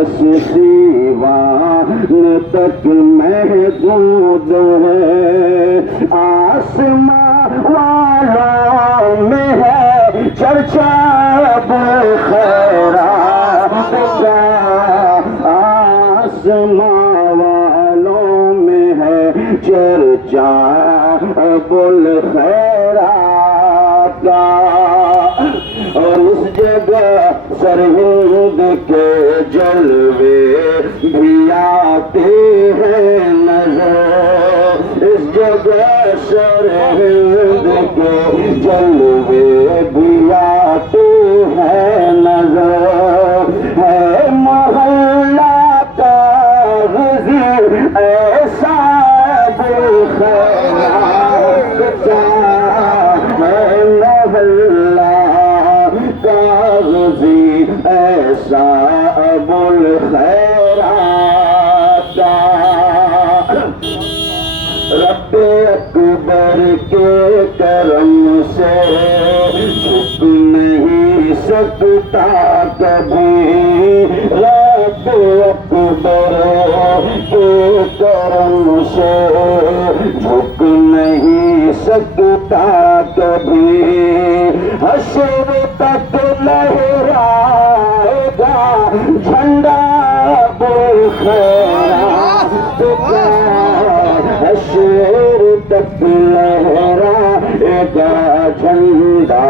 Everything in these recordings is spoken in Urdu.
بس سیوان تک محدود ہے، آسمان والوں میں ہے چرچا خیرات کا، آسمان والوں میں ہے چرچا خیرات کا، اور اس جگہ سرہند کے جلوے بھی آتے ہیں نظر، اس جگہ سرہند کے جلوے بھی آتے ہیں نظر، ہے محلہ کاغذی ایسا خیرات کا، ہے محلہ کاغذی ایسا ابو الخیرات کا، رب اکبر کے کرم سے جھک نہیں سکتا کبھی، رب اکبر کے کرم سے جھک نہیں سکتا کبھی، حشر تک لہرائے گا جھنڈا بالخیرات کا، حشر تک لہرائے گا جھنڈا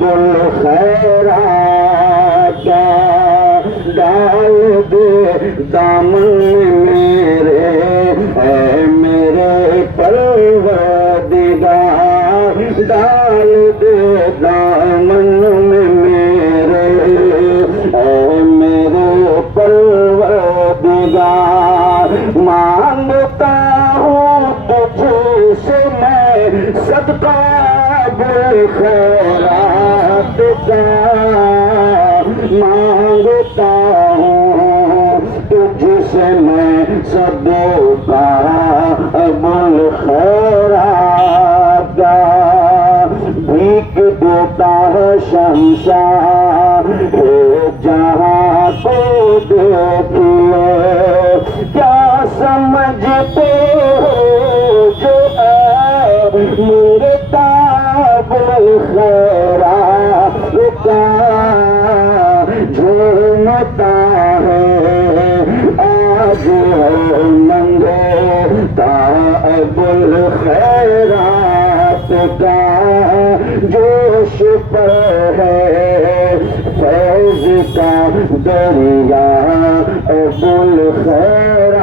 بالخیرات کا، ڈال دے دامن میرے اے میرے پروردگار، ڈال دے دامن میں میرے اے میرے پروردگار، مانگتا ہوں تجھ سے میں صدقہ بالخیرات کا، مانگتا ہوں تجھ سے میں صدقہ بالخیرات کا، بھیک دیتا ہے شمشاد جہاں کو دیکھیے، کیا سمجھتے ہو جو مانگتا بالخیرات کا، جھومتا ہے آج ہے منگتا بالخیرات کا، جوش پر ہے فیض کا دریا بالخیرات